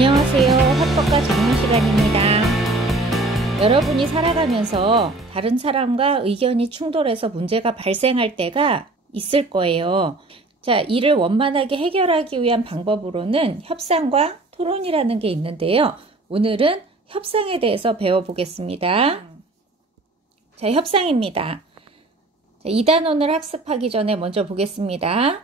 안녕하세요. 합법과 전문 시간입니다. 여러분이 살아가면서 다른 사람과 의견이 충돌해서 문제가 발생할 때가 있을 거예요. 자, 이를 원만하게 해결하기 위한 방법으로는 협상과 토론이라는 게 있는데요. 오늘은 협상에 대해서 배워보겠습니다. 자, 협상입니다. 자, 이 단원을 학습하기 전에 먼저 보겠습니다.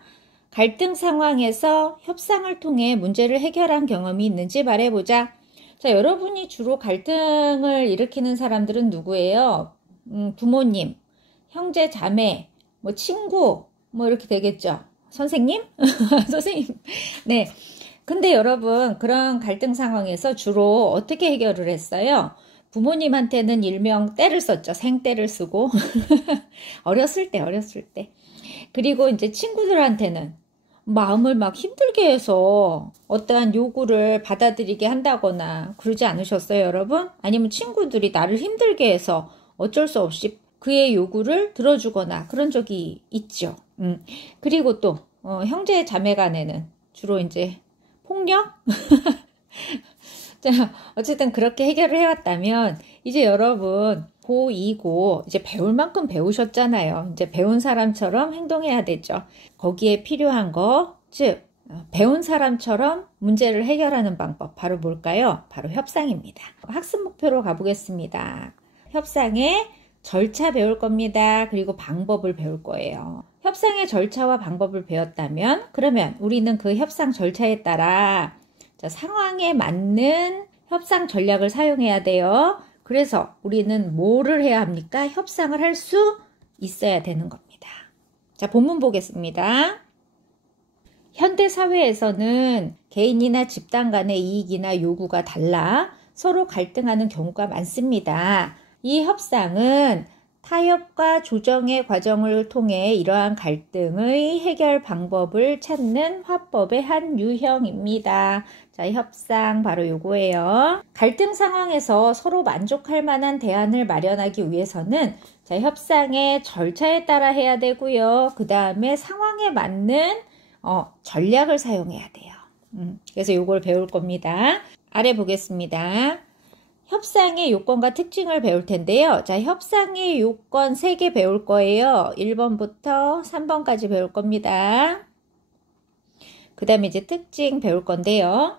갈등 상황에서 협상을 통해 문제를 해결한 경험이 있는지 말해보자. 자, 여러분이 주로 갈등을 일으키는 사람들은 누구예요? 부모님, 형제, 자매, 뭐 친구, 뭐 이렇게 되겠죠. 선생님? 선생님. 네. 근데 여러분, 그런 갈등 상황에서 주로 어떻게 해결을 했어요? 부모님한테는 일명 떼를 썼죠. 생떼를 쓰고. 어렸을 때. 그리고 이제 친구들한테는 마음을 막 힘들게 해서 어떠한 요구를 받아들이게 한다거나 그러지 않으셨어요, 여러분? 아니면 친구들이 나를 힘들게 해서 어쩔 수 없이 그의 요구를 들어주거나 그런 적이 있죠. 그리고 또 형제 자매 간에는 주로 이제 폭력? 자, 어쨌든 그렇게 해결을 해왔다면 이제 여러분 고2고 이제 배울 만큼 배우셨잖아요. 이제 배운 사람처럼 행동해야 되죠. 거기에 필요한 거, 즉 배운 사람처럼 문제를 해결하는 방법 바로 뭘까요? 바로 협상입니다. 학습 목표로 가보겠습니다. 협상의 절차 배울 겁니다. 그리고 방법을 배울 거예요. 협상의 절차와 방법을 배웠다면 그러면 우리는 그 협상 절차에 따라 상황에 맞는 협상 전략을 사용해야 돼요. 그래서 우리는 뭐를 해야 합니까? 협상을 할 수 있어야 되는 겁니다. 자, 본문 보겠습니다. 현대 사회에서는 개인이나 집단 간의 이익이나 요구가 달라 서로 갈등하는 경우가 많습니다. 이 협상은 타협과 조정의 과정을 통해 이러한 갈등의 해결 방법을 찾는 화법의 한 유형입니다. 자, 협상 바로 요거예요. 갈등 상황에서 서로 만족할 만한 대안을 마련하기 위해서는 자, 협상의 절차에 따라 해야 되고요. 그 다음에 상황에 맞는 전략을 사용해야 돼요. 그래서 요걸 배울 겁니다. 아래 보겠습니다. 협상의 요건과 특징을 배울 텐데요. 자, 협상의 요건 3개 배울 거예요. 1번부터 3번까지 배울 겁니다. 그 다음에 이제 특징 배울 건데요.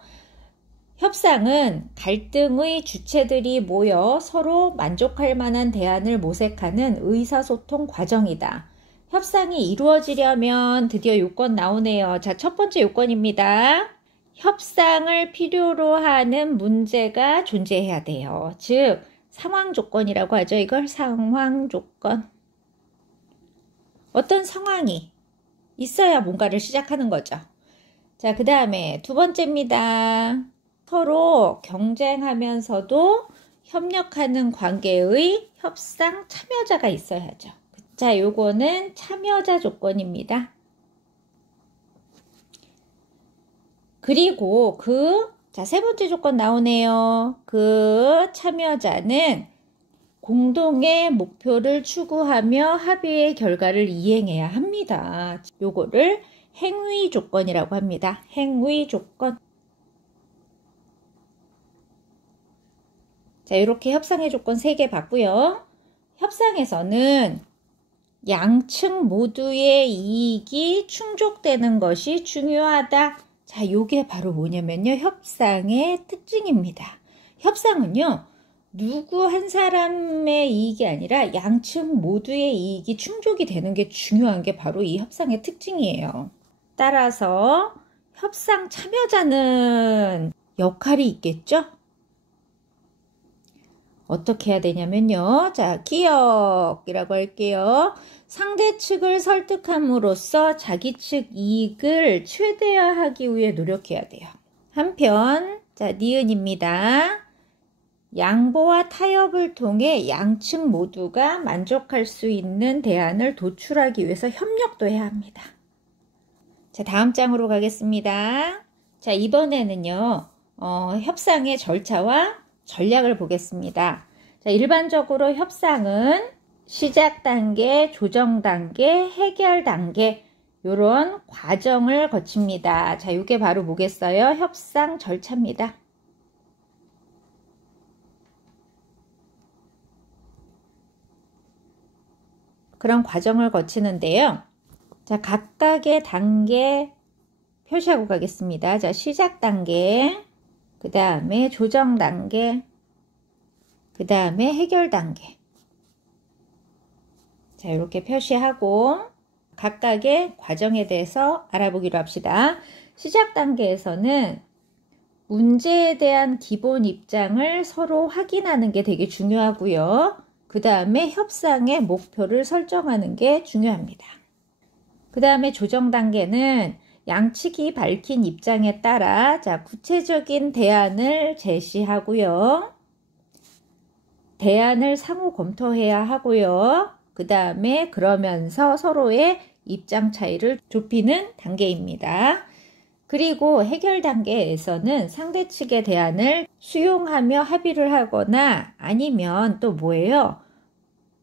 협상은 갈등의 주체들이 모여 서로 만족할 만한 대안을 모색하는 의사소통 과정이다. 협상이 이루어지려면 드디어 요건 나오네요. 자, 첫 번째 요건입니다. 협상을 필요로 하는 문제가 존재해야 돼요. 즉, 상황 조건이라고 하죠. 이걸 상황 조건. 어떤 상황이 있어야 뭔가를 시작하는 거죠. 자, 그 다음에 두 번째입니다. 서로 경쟁하면서도 협력하는 관계의 협상 참여자가 있어야죠. 자, 요거는 참여자 조건입니다. 그리고 세 번째 조건 나오네요. 그 참여자는 공동의 목표를 추구하며 합의의 결과를 이행해야 합니다. 요거를 행위 조건이라고 합니다. 행위 조건. 자, 이렇게 협상의 조건 3개 봤고요. 협상에서는 양측 모두의 이익이 충족되는 것이 중요하다. 자, 요게 바로 뭐냐면요. 협상의 특징입니다. 협상은요, 누구 한 사람의 이익이 아니라 양측 모두의 이익이 충족이 되는 게 중요한 게 바로 이 협상의 특징이에요. 따라서 협상 참여자는 역할이 있겠죠? 어떻게 해야 되냐면요. 자, 기억이라고 할게요. 상대 측을 설득함으로써 자기 측 이익을 최대화하기 위해 노력해야 돼요. 한편, 자, 니은입니다. 양보와 타협을 통해 양측 모두가 만족할 수 있는 대안을 도출하기 위해서 협력도 해야 합니다. 자, 다음 장으로 가겠습니다. 자, 이번에는요, 협상의 절차와 전략을 보겠습니다. 자, 일반적으로 협상은 시작 단계, 조정 단계, 해결 단계 이런 과정을 거칩니다. 자, 이게 바로 뭐겠어요? 협상 절차입니다. 그런 과정을 거치는데요. 자, 각각의 단계 표시하고 가겠습니다. 자, 시작 단계, 그 다음에 조정 단계, 그 다음에 해결 단계. 자, 이렇게 표시하고 각각의 과정에 대해서 알아보기로 합시다. 시작 단계에서는 문제에 대한 기본 입장을 서로 확인하는 게 되게 중요하고요. 그 다음에 협상의 목표를 설정하는 게 중요합니다. 그 다음에 조정 단계는 양측이 밝힌 입장에 따라 자, 구체적인 대안을 제시하고요. 대안을 상호 검토해야 하고요. 그 다음에 그러면서 서로의 입장 차이를 좁히는 단계입니다. 그리고 해결 단계에서는 상대 측의 대안을 수용하며 합의를 하거나 아니면 또 뭐예요?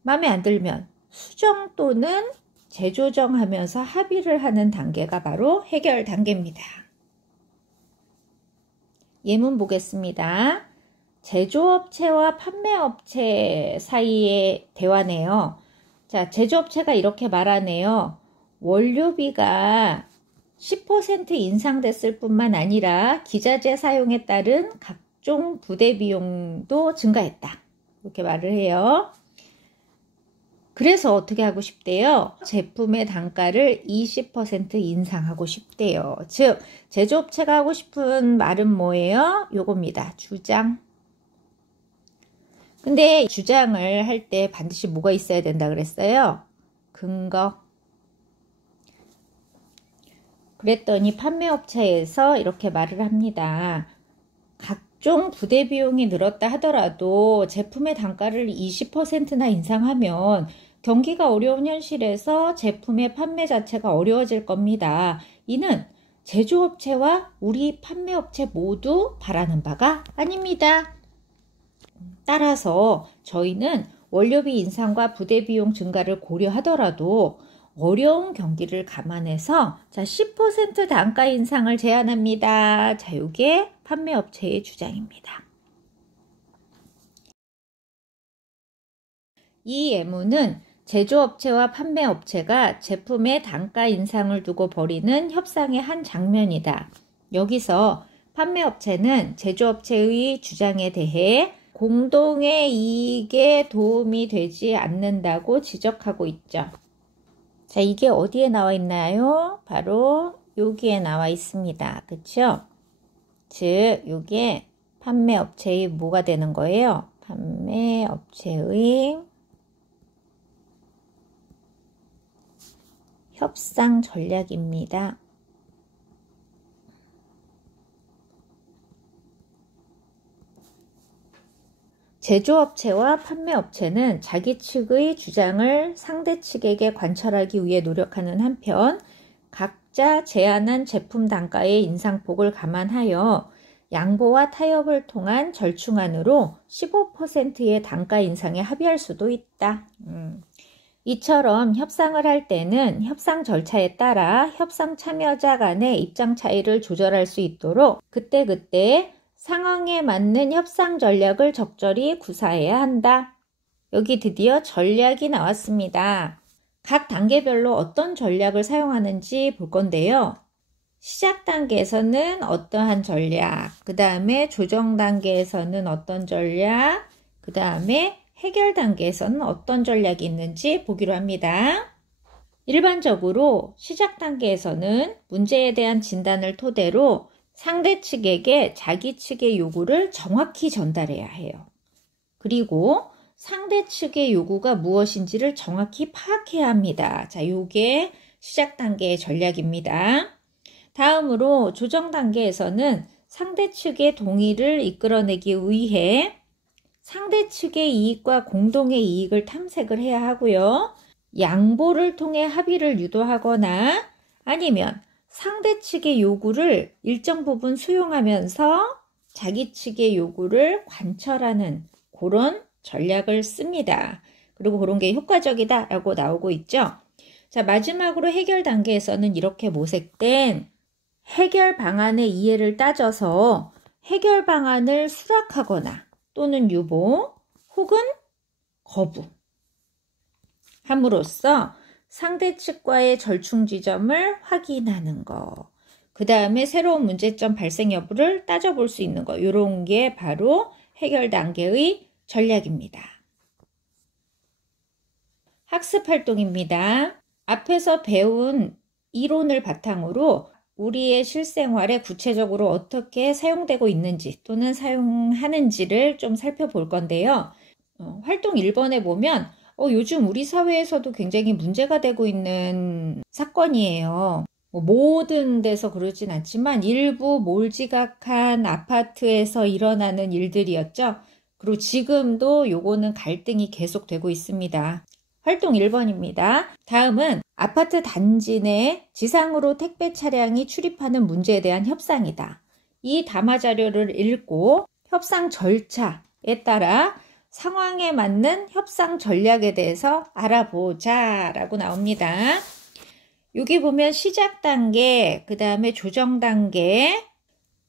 마음에 안 들면 수정 또는 재조정하면서 합의를 하는 단계가 바로 해결 단계입니다. 예문 보겠습니다. 제조업체와 판매업체 사이의 대화네요. 자, 제조업체가 이렇게 말하네요. 원료비가 10% 인상됐을 뿐만 아니라 기자재 사용에 따른 각종 부대 비용도 증가했다. 이렇게 말을 해요. 그래서 어떻게 하고 싶대요? 제품의 단가를 20% 인상하고 싶대요. 즉, 제조업체가 하고 싶은 말은 뭐예요? 요겁니다. 주장. 근데 주장을 할 때 반드시 뭐가 있어야 된다 그랬어요? 근거. 그랬더니 판매업체에서 이렇게 말을 합니다. 각종 부대 비용이 늘었다 하더라도 제품의 단가를 20%나 인상하면 경기가 어려운 현실에서 제품의 판매 자체가 어려워질 겁니다. 이는 제조업체와 우리 판매업체 모두 바라는 바가 아닙니다. 따라서 저희는 원료비 인상과 부대 비용 증가를 고려하더라도 어려운 경기를 감안해서 자, 10% 단가 인상을 제안합니다. 자, 이게 판매업체의 주장입니다. 이 예문은 제조업체와 판매업체가 제품의 단가 인상을 두고 벌이는 협상의 한 장면이다. 여기서 판매업체는 제조업체의 주장에 대해 공동의 이익에 도움이 되지 않는다고 지적하고 있죠. 자, 이게 어디에 나와 있나요? 바로 여기에 나와 있습니다. 그쵸? 즉, 이게 판매업체의 뭐가 되는 거예요? 판매업체의 협상 전략입니다. 제조업체와 판매업체는 자기 측의 주장을 상대 측에게 관철하기 위해 노력하는 한편 각자 제안한 제품 단가의 인상폭을 감안하여 양보와 타협을 통한 절충안으로 15%의 단가 인상에 합의할 수도 있다. 이처럼 협상을 할 때는 협상 절차에 따라 협상 참여자 간의 입장 차이를 조절할 수 있도록 그때그때 상황에 맞는 협상 전략을 적절히 구사해야 한다. 여기 드디어 전략이 나왔습니다. 각 단계별로 어떤 전략을 사용하는지 볼 건데요. 시작 단계에서는 어떠한 전략, 그 다음에 조정 단계에서는 어떤 전략, 그 다음에 해결 단계에서는 어떤 전략이 있는지 보기로 합니다. 일반적으로 시작 단계에서는 문제에 대한 진단을 토대로 상대 측에게 자기 측의 요구를 정확히 전달해야 해요. 그리고 상대 측의 요구가 무엇인지를 정확히 파악해야 합니다. 자, 요게 시작 단계의 전략입니다. 다음으로 조정 단계에서는 상대 측의 동의를 이끌어내기 위해 상대 측의 이익과 공동의 이익을 탐색을 해야 하고요. 양보를 통해 합의를 유도하거나 아니면 상대 측의 요구를 일정 부분 수용하면서 자기 측의 요구를 관철하는 그런 전략을 씁니다. 그리고 그런 게 효과적이다라고 나오고 있죠. 자, 마지막으로 해결 단계에서는 이렇게 모색된 해결 방안의 이해를 따져서 해결 방안을 수락하거나 또는 유보 혹은 거부. 함으로써 상대 측과의 절충 지점을 확인하는 거. 그 다음에 새로운 문제점 발생 여부를 따져볼 수 있는 거. 이런 게 바로 해결 단계의 전략입니다. 학습 활동입니다. 앞에서 배운 이론을 바탕으로 우리의 실생활에 구체적으로 어떻게 사용되고 있는지 또는 사용하는지를 좀 살펴볼 건데요. 활동 1번에 보면 요즘 우리 사회에서도 굉장히 문제가 되고 있는 사건이에요. 모든 데서 그러진 않지만 일부 몰지각한 아파트에서 일어나는 일들이었죠. 그리고 지금도 요거는 갈등이 계속되고 있습니다. 활동 1번입니다. 다음은 아파트 단지 내 지상으로 택배 차량이 출입하는 문제에 대한 협상이다. 이 담화 자료를 읽고 협상 절차에 따라 상황에 맞는 협상 전략에 대해서 알아보자 라고 나옵니다. 여기 보면 시작 단계, 그 다음에 조정 단계,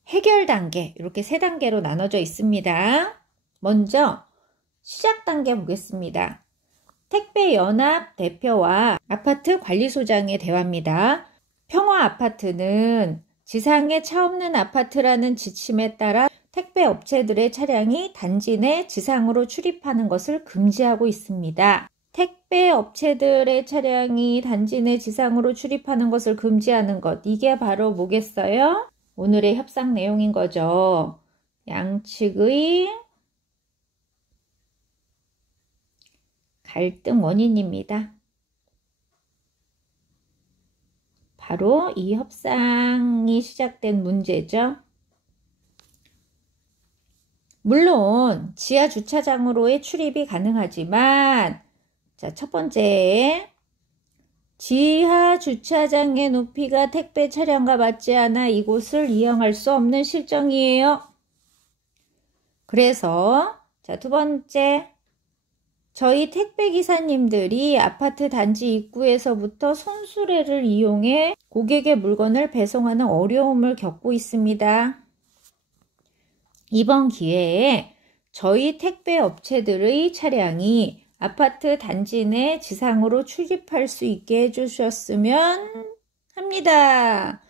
해결 단계 이렇게 3단계로 나눠져 있습니다. 먼저 시작 단계 보겠습니다. 택배연합 대표와 아파트 관리소장의 대화입니다. 평화아파트는 지상에 차 없는 아파트라는 지침에 따라 택배 업체들의 차량이 단지 내 지상으로 출입하는 것을 금지하고 있습니다. 택배 업체들의 차량이 단지 내 지상으로 출입하는 것을 금지하는 것, 이게 바로 뭐겠어요? 오늘의 협상 내용인 거죠. 양측의 갈등 원인입니다. 바로 이 협상이 시작된 문제죠. 물론 지하 주차장으로의 출입이 가능하지만 첫 번째, 지하 주차장의 높이가 택배 차량과 맞지 않아 이곳을 이용할 수 없는 실정이에요. 그래서 두 번째, 저희 택배기사님들이 아파트 단지 입구에서부터 손수레를 이용해 고객의 물건을 배송하는 어려움을 겪고 있습니다. 이번 기회에 저희 택배 업체들의 차량이 아파트 단지 내 지상으로 출입할 수 있게 해주셨으면 합니다.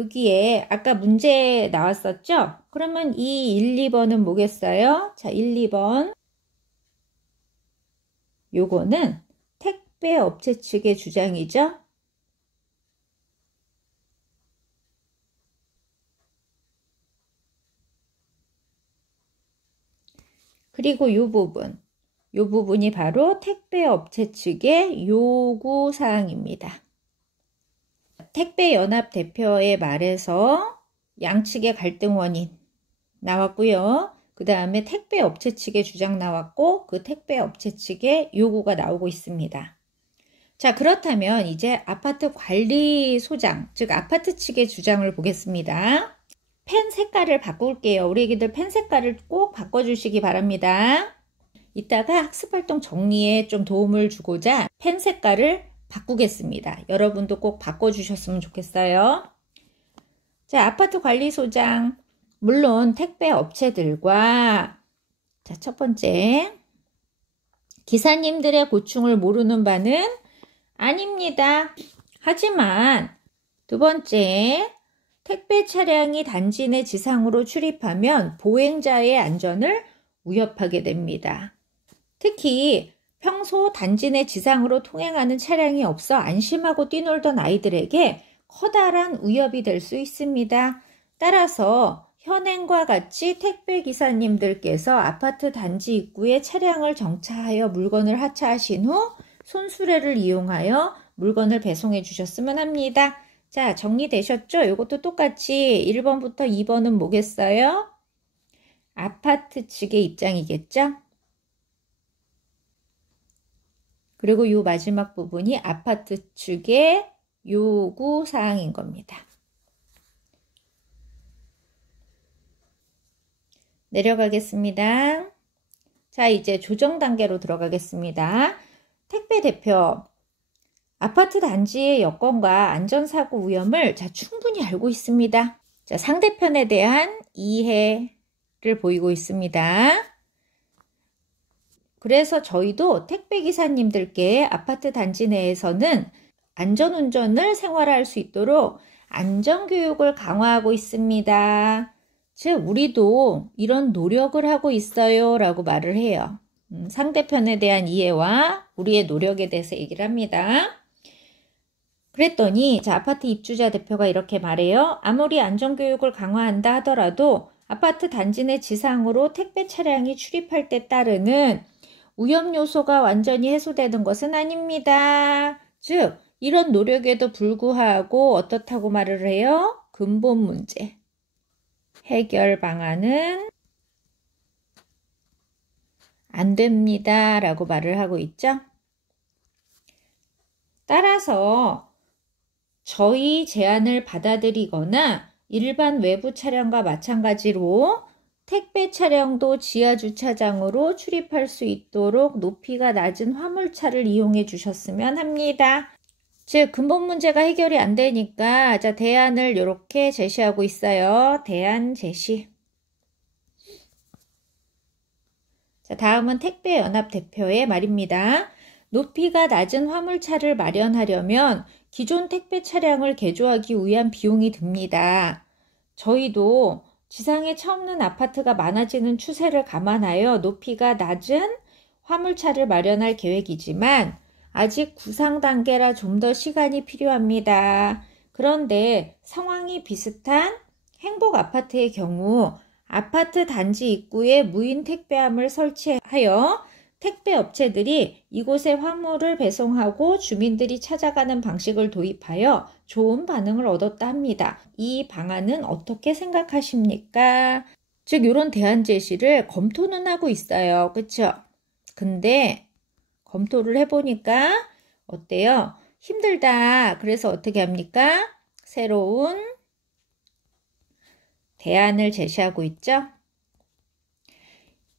여기에 아까 문제 나왔었죠? 그러면 이 1, 2번은 뭐겠어요? 자, 1, 2번. 요거는 택배 업체 측의 주장이죠. 그리고 요 부분이 바로 택배 업체 측의 요구사항입니다. 택배연합 대표의 말에서 양측의 갈등 원인 나왔고요. 그 다음에 택배 업체 측의 주장 나왔고 그 택배 업체 측의 요구가 나오고 있습니다. 자, 그렇다면 이제 아파트 관리소장, 즉 아파트 측의 주장을 보겠습니다. 펜 색깔을 바꿀게요. 우리 애기들 펜 색깔을 꼭 바꿔주시기 바랍니다. 이따가 학습활동 정리에 좀 도움을 주고자 펜 색깔을 바꾸겠습니다. 여러분도 꼭 바꿔주셨으면 좋겠어요. 자, 아파트 관리소장, 물론 택배 업체들과 첫 번째, 기사님들의 고충을 모르는 바는 아닙니다. 하지만 두 번째, 택배 차량이 단지 내 지상으로 출입하면 보행자의 안전을 위협하게 됩니다. 특히 평소 단지 내 지상으로 통행하는 차량이 없어 안심하고 뛰놀던 아이들에게 커다란 위협이 될 수 있습니다. 따라서 현행과 같이 택배 기사님들께서 아파트 단지 입구에 차량을 정차하여 물건을 하차하신 후 손수레를 이용하여 물건을 배송해 주셨으면 합니다. 자, 정리되셨죠? 이것도 똑같이 1번부터 2번은 뭐겠어요? 아파트 측의 입장이겠죠? 그리고 이 마지막 부분이 아파트 측의 요구사항인 겁니다. 내려가겠습니다. 자, 이제 조정 단계로 들어가겠습니다. 택배 대표, 아파트 단지의 여건과 안전사고 위험을 충분히 알고 있습니다. 자, 상대편에 대한 이해를 보이고 있습니다. 그래서 저희도 택배기사님들께 아파트 단지 내에서는 안전운전을 생활할 수 있도록 안전교육을 강화하고 있습니다. 즉, 우리도 이런 노력을 하고 있어요 라고 말을 해요. 상대편에 대한 이해와 우리의 노력에 대해서 얘기를 합니다. 그랬더니 아파트 입주자 대표가 이렇게 말해요. 아무리 안전교육을 강화한다 하더라도 아파트 단지 내 지상으로 택배 차량이 출입할 때 따르는 위험 요소가 완전히 해소되는 것은 아닙니다. 즉, 이런 노력에도 불구하고 어떻다고 말을 해요? 근본 문제. 해결 방안은 안 됩니다. 라고 말을 하고 있죠. 따라서 저희 제안을 받아들이거나 일반 외부 차량과 마찬가지로 택배 차량도 지하 주차장으로 출입할 수 있도록 높이가 낮은 화물차를 이용해 주셨으면 합니다. 즉, 근본 문제가 해결이 안 되니까 대안을 이렇게 제시하고 있어요. 대안 제시. 다음은 택배연합 대표의 말입니다. 높이가 낮은 화물차를 마련하려면 기존 택배 차량을 개조하기 위한 비용이 듭니다. 저희도 지상에 차 없는 아파트가 많아지는 추세를 감안하여 높이가 낮은 화물차를 마련할 계획이지만 아직 구상 단계라 좀 더 시간이 필요합니다. 그런데 상황이 비슷한 행복 아파트의 경우 아파트 단지 입구에 무인 택배함을 설치하여 택배 업체들이 이곳에 화물을 배송하고 주민들이 찾아가는 방식을 도입하여 좋은 반응을 얻었다 합니다. 이 방안은 어떻게 생각하십니까? 즉, 이런 대안 제시를 검토는 하고 있어요. 그쵸? 근데 검토를 해보니까 어때요? 힘들다. 그래서 어떻게 합니까? 새로운 대안을 제시하고 있죠?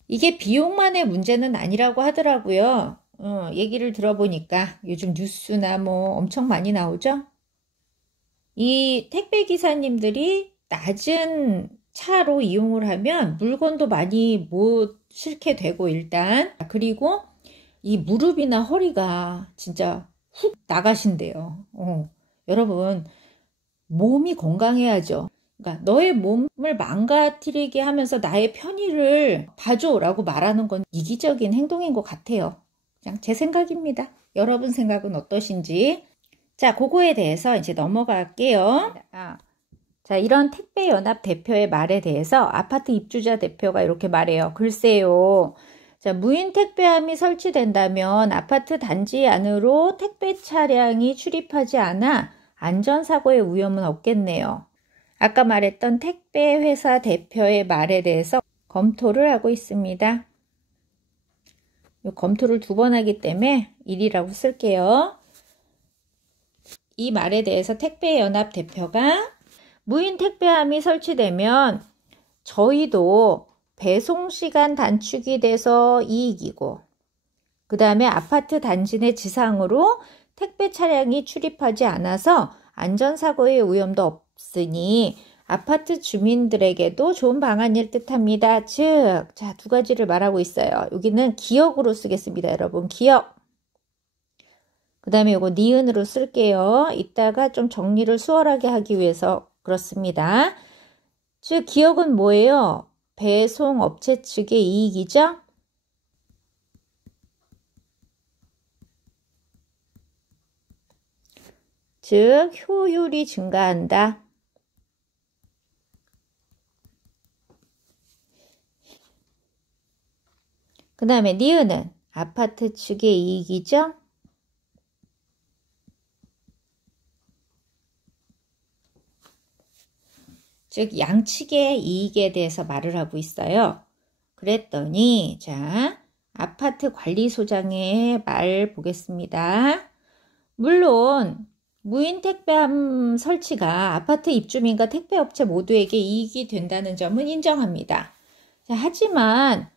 이게 비용만의 문제는 아니라고 하더라고요. 얘기를 들어보니까 요즘 뉴스나 엄청 많이 나오죠? 이 택배 기사님들이 낮은 차로 이용을 하면 물건도 많이 못 실게 되고 일단 그리고 이 무릎이나 허리가 진짜 훅 나가신대요. 여러분 몸이 건강해야죠. 그러니까 너의 몸을 망가뜨리게 하면서 나의 편의를 봐줘라고 말하는 건 이기적인 행동인 것 같아요. 그냥 제 생각입니다. 여러분 생각은 어떠신지. 자, 그거에 대해서 이제 넘어갈게요. 자, 이런 택배연합 대표의 말에 대해서 아파트 입주자 대표가 이렇게 말해요. 글쎄요. 자, 무인 택배함이 설치된다면 아파트 단지 안으로 택배 차량이 출입하지 않아 안전사고의 위험은 없겠네요. 아까 말했던 택배 회사 대표의 말에 대해서 검토를 하고 있습니다. 검토를 2번 하기 때문에 1이라고 쓸게요. 이 말에 대해서 택배연합 대표가 무인 택배함이 설치되면 저희도 배송시간 단축이 돼서 이익이고 그 다음에 아파트 단지 내 지상으로 택배 차량이 출입하지 않아서 안전사고의 위험도 없으니 아파트 주민들에게도 좋은 방안일 듯합니다. 즉, 자, 2가지를 말하고 있어요. 여기는 기역으로 쓰겠습니다. 여러분, 기역. 그 다음에 이거 니은으로 쓸게요. 이따가 좀 정리를 수월하게 하기 위해서 그렇습니다. 즉, 기역은 뭐예요? 배송 업체 측의 이익이죠? 즉, 효율이 증가한다. 그 다음에 니은은 아파트 측의 이익이죠? 즉, 양측의 이익에 대해서 말을 하고 있어요. 그랬더니, 자, 아파트 관리소장의 말 보겠습니다. 물론, 무인 택배함 설치가 아파트 입주민과 택배업체 모두에게 이익이 된다는 점은 인정합니다. 자, 하지만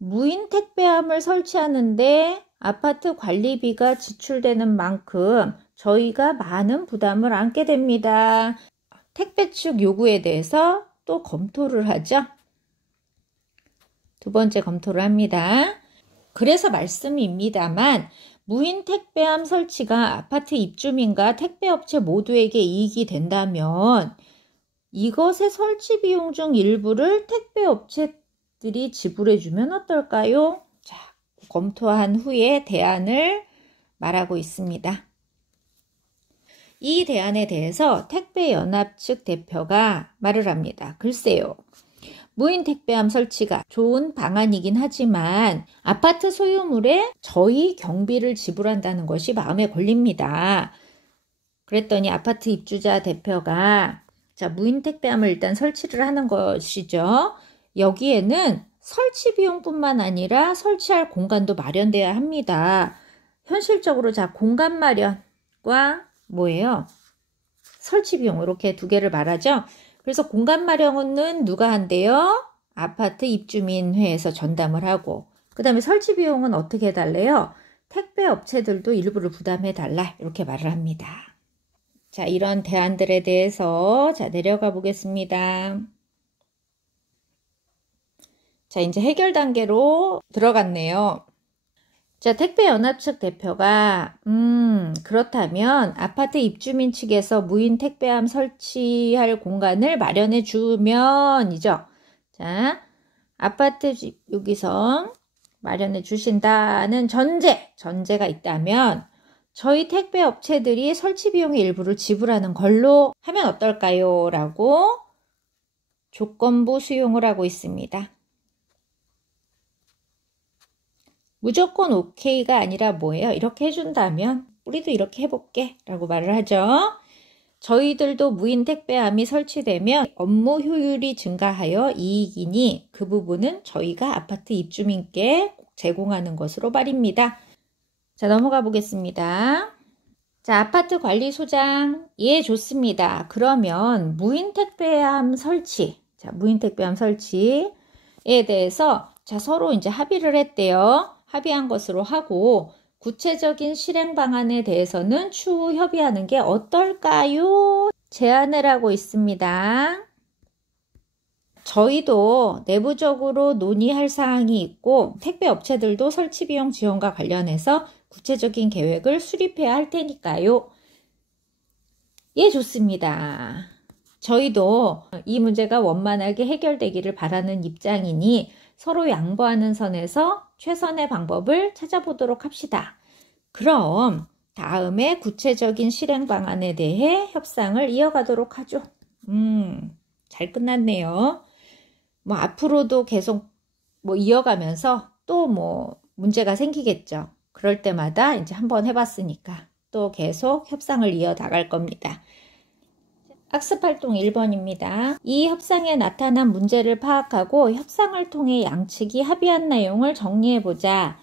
무인 택배함을 설치하는데 아파트 관리비가 지출되는 만큼 저희가 많은 부담을 안게 됩니다. 택배 측 요구에 대해서 또 검토를 하죠. 2번째 검토를 합니다. 그래서 말씀입니다만 무인 택배함 설치가 아파트 입주민과 택배업체 모두에게 이익이 된다면 이것의 설치 비용 중 일부를 택배업체들이 지불해주면 어떨까요? 자, 검토한 후에 대안을 말하고 있습니다. 이 대안에 대해서 택배연합 측 대표가 말을 합니다. 글쎄요. 무인 택배함 설치가 좋은 방안이긴 하지만 아파트 소유물에 저희 경비를 지불한다는 것이 마음에 걸립니다. 그랬더니 아파트 입주자 대표가 자, 무인 택배함을 일단 설치를 하는 것이죠. 여기에는 설치 비용뿐만 아니라 설치할 공간도 마련돼야 합니다. 현실적으로 자, 공간 마련과 뭐예요? 설치 비용 이렇게 두 개를 말하죠. 그래서 공간 마련은 누가 한대요? 아파트 입주민회에서 전담을 하고 그 다음에 설치 비용은 어떻게 해달래요? 택배 업체들도 일부를 부담해 달라 이렇게 말을 합니다. 자, 이런 대안들에 대해서 자 내려가 보겠습니다. 자, 이제 해결 단계로 들어갔네요. 자, 택배연합 측 대표가 그렇다면 아파트 입주민 측에서 무인 택배함 설치할 공간을 마련해 주면이죠. 자, 아파트 여기서 마련해 주신다는 전제가 있다면 저희 택배 업체들이 설치 비용의 일부를 지불하는 걸로 하면 어떨까요? 라고 조건부 수용을 하고 있습니다. 무조건 오케이가 아니라 뭐예요? 이렇게 해준다면 우리도 이렇게 해볼게 라고 말을 하죠. 저희들도 무인 택배함이 설치되면 업무 효율이 증가하여 이익이니 그 부분은 저희가 아파트 입주민께 제공하는 것으로 말입니다. 자, 넘어가 보겠습니다. 자, 아파트 관리소장 예, 좋습니다. 그러면 무인 택배함 설치 무인 택배함 설치에 대해서 자, 서로 이제 합의를 했대요. 합의한 것으로 하고 구체적인 실행 방안에 대해서는 추후 협의하는 게 어떨까요? 제안을 하고 있습니다. 저희도 내부적으로 논의할 사항이 있고 택배 업체들도 설치 비용 지원과 관련해서 구체적인 계획을 수립해야 할 테니까요. 예, 좋습니다. 저희도 이 문제가 원만하게 해결되기를 바라는 입장이니 서로 양보하는 선에서 최선의 방법을 찾아보도록 합시다. 그럼 다음에 구체적인 실행 방안에 대해 협상을 이어가도록 하죠. 잘 끝났네요. 뭐 앞으로도 계속 뭐 이어가면서 또 뭐 문제가 생기겠죠. 그럴 때마다 이제 한번 해봤으니까 또 계속 협상을 이어나갈 겁니다. 학습활동 1번입니다. 이 협상에 나타난 문제를 파악하고 협상을 통해 양측이 합의한 내용을 정리해보자.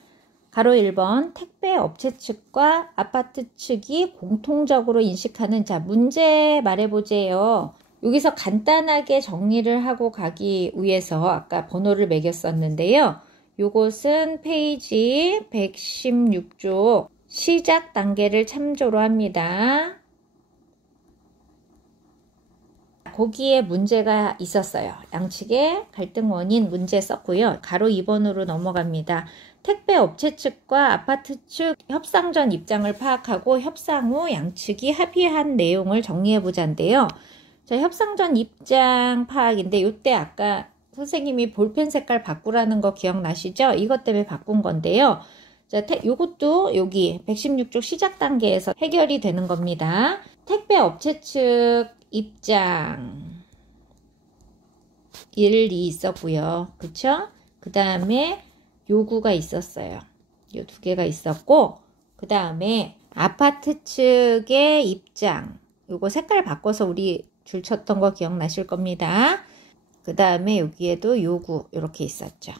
가로 1번 택배 업체 측과 아파트 측이 공통적으로 인식하는 자 문제 말해보재요. 여기서 간단하게 정리를 하고 가기 위해서 아까 번호를 매겼었는데요. 요것은 페이지 116쪽 시작 단계를 참조로 합니다. 거기에 문제가 있었어요. 양측의 갈등 원인 문제 썼고요. 가로 2번으로 넘어갑니다. 택배 업체 측과 아파트 측 협상 전 입장을 파악하고 협상 후 양측이 합의한 내용을 정리해보자인데요. 자, 협상 전 입장 파악인데 이때 아까 선생님이 볼펜 색깔 바꾸라는 거 기억나시죠? 이것 때문에 바꾼 건데요. 자, 요것도 여기 116쪽 시작 단계에서 해결이 되는 겁니다. 택배 업체 측 입장 1, 2 있었고요. 그쵸? 그 다음에 요구가 있었어요. 요 두 개가 있었고 그 다음에 아파트 측의 입장 요거 색깔 바꿔서 우리 줄 쳤던 거 기억나실 겁니다. 그 다음에 여기에도 요구 이렇게 있었죠.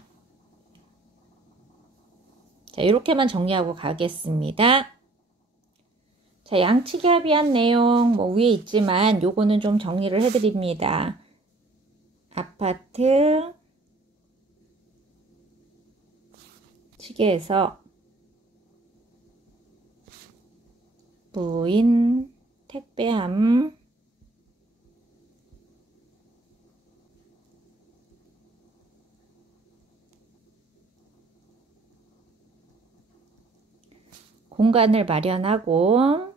자, 이렇게만 정리하고 가겠습니다. 자, 양측이 합의한 내용 뭐 위에 있지만 요거는 좀 정리를 해드립니다. 아파트 측에서 무인 택배함 공간을 마련하고,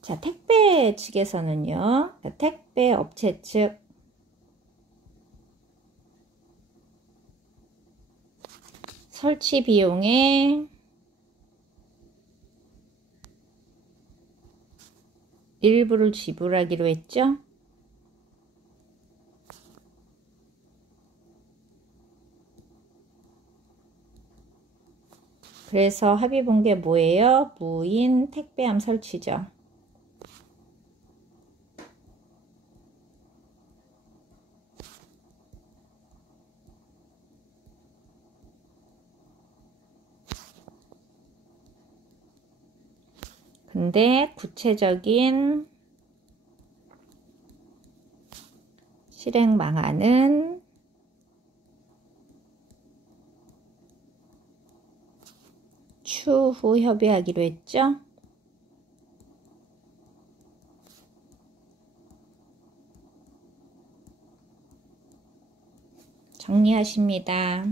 자, 택배 측에서는요, 택배 업체 측 설치 비용의 일부를 지불하기로 했죠. 그래서 합의 본 게 뭐예요? 무인 택배함 설치죠. 근데 구체적인 실행 방안은 추후 협의하기로 했죠. 정리하십니다.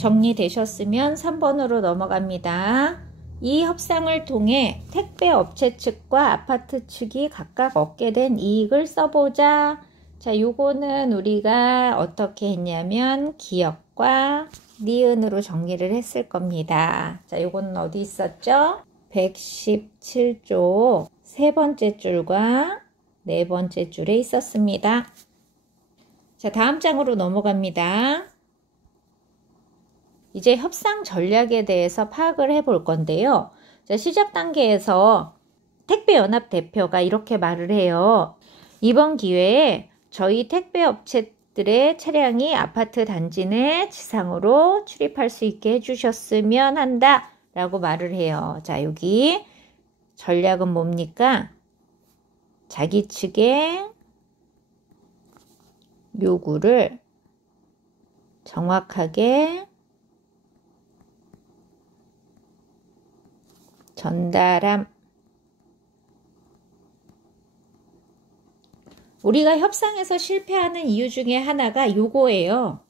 정리되셨으면 3번으로 넘어갑니다. 이 협상을 통해 택배 업체 측과 아파트 측이 각각 얻게 된 이익을 써보자. 자, 요거는 우리가 어떻게 했냐면 기역과 니은으로 정리를 했을 겁니다. 자, 요거는 어디 있었죠? 117조 세 번째 줄과 네 번째 줄에 있었습니다. 자, 다음 장으로 넘어갑니다. 이제 협상 전략에 대해서 파악을 해볼 건데요. 자, 시작 단계에서 택배연합 대표가 이렇게 말을 해요. 이번 기회에 저희 택배업체들의 차량이 아파트 단지 내 지상으로 출입할 수 있게 해주셨으면 한다 라고 말을 해요. 자, 여기 전략은 뭡니까? 자기 측의 요구를 정확하게 전달함. 우리가 협상에서 실패하는 이유 중에 하나가 요거예요.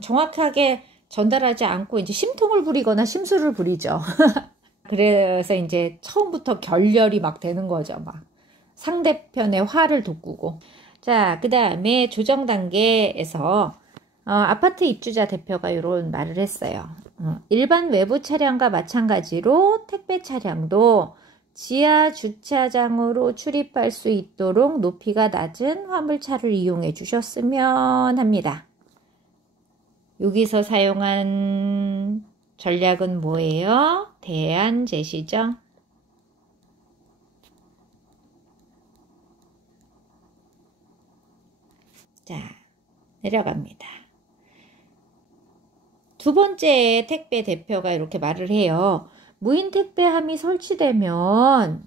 정확하게 전달하지 않고 이제 심통을 부리거나 심술을 부리죠. 그래서 이제 처음부터 결렬이 막 되는 거죠. 막 상대편의 화를 돋구고. 자, 그 다음에 조정 단계에서 아파트 입주자 대표가 이런 말을 했어요. 일반 외부 차량과 마찬가지로 택배 차량도 지하 주차장으로 출입할 수 있도록 높이가 낮은 화물차를 이용해 주셨으면 합니다. 여기서 사용한 전략은 뭐예요? 대안 제시죠. 자, 내려갑니다. 두 번째 택배 대표가 이렇게 말을 해요. 무인 택배함이 설치되면,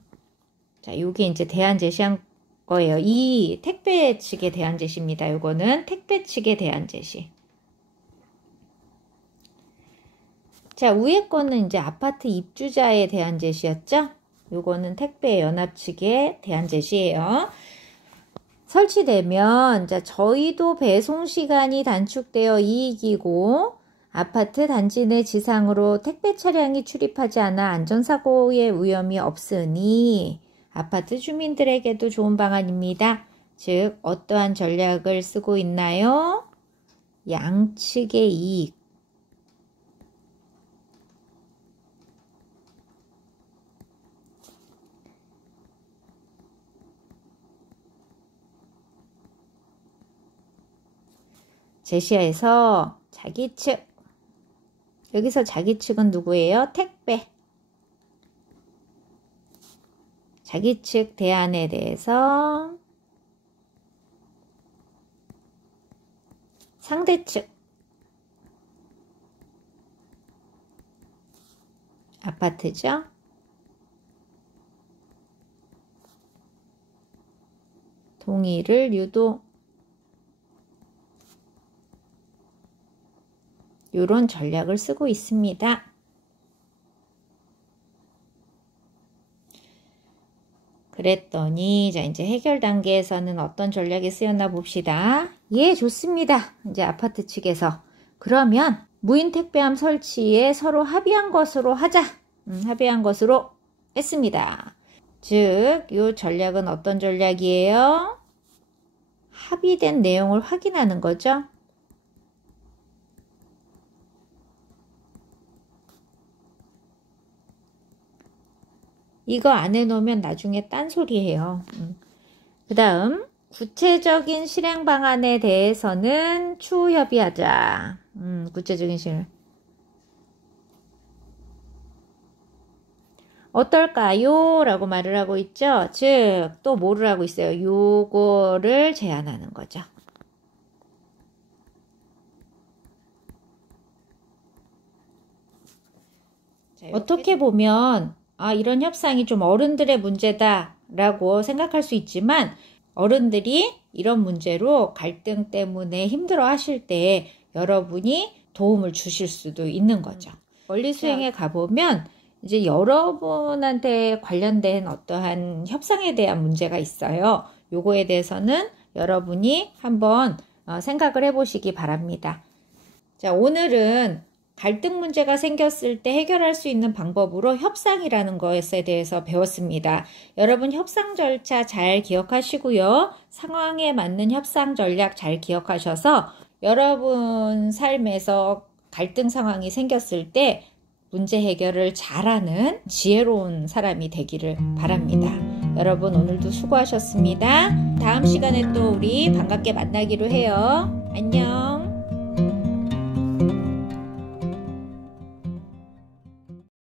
자, 요게 이제 대안 제시한 거예요. 이 택배 측에 대한 제시입니다. 요거는 택배 측에 대한 제시. 자, 위에 거는 이제 아파트 입주자에 대한 제시였죠? 요거는 택배 연합 측에 대한 제시예요. 설치되면, 자, 저희도 배송 시간이 단축되어 이익이고, 아파트 단지 내 지상으로 택배 차량이 출입하지 않아 안전사고의 위험이 없으니 아파트 주민들에게도 좋은 방안입니다. 즉, 어떠한 전략을 쓰고 있나요? 양측의 이익. 제시해서 자기 측. 여기서 자기 측은 누구예요? 택배. 자기 측 대안에 대해서 상대 측. 아파트죠? 동의를 유도. 이런 전략을 쓰고 있습니다. 그랬더니 자 이제 해결 단계에서는 어떤 전략이 쓰였나 봅시다. 예, 좋습니다. 이제 아파트 측에서. 그러면 무인 택배함 설치에 서로 합의한 것으로 하자. 합의한 것으로 했습니다. 즉, 이 전략은 어떤 전략이에요? 합의된 내용을 확인하는 거죠. 이거 안 해놓으면 나중에 딴소리해요. 그 다음 구체적인 실행 방안에 대해서는 추후 협의하자. 구체적인 실행. 어떨까요? 라고 말을 하고 있죠. 즉, 또 뭐를 하고 있어요? 요거를 제안하는 거죠. 어떻게 보면 이런 협상이 좀 어른들의 문제다 라고 생각할 수 있지만 어른들이 이런 문제로 갈등 때문에 힘들어 하실 때 여러분이 도움을 주실 수도 있는 거죠. 원리 수행에 가보면 이제 여러분한테 관련된 어떠한 협상에 대한 문제가 있어요. 요거에 대해서는 여러분이 한번 생각을 해보시기 바랍니다. 자, 오늘은 갈등 문제가 생겼을 때 해결할 수 있는 방법으로 협상이라는 것에 대해서 배웠습니다. 여러분 협상 절차 잘 기억하시고요. 상황에 맞는 협상 전략 잘 기억하셔서 여러분 삶에서 갈등 상황이 생겼을 때 문제 해결을 잘하는 지혜로운 사람이 되기를 바랍니다. 여러분 오늘도 수고하셨습니다. 다음 시간에 또 우리 반갑게 만나기로 해요. 안녕.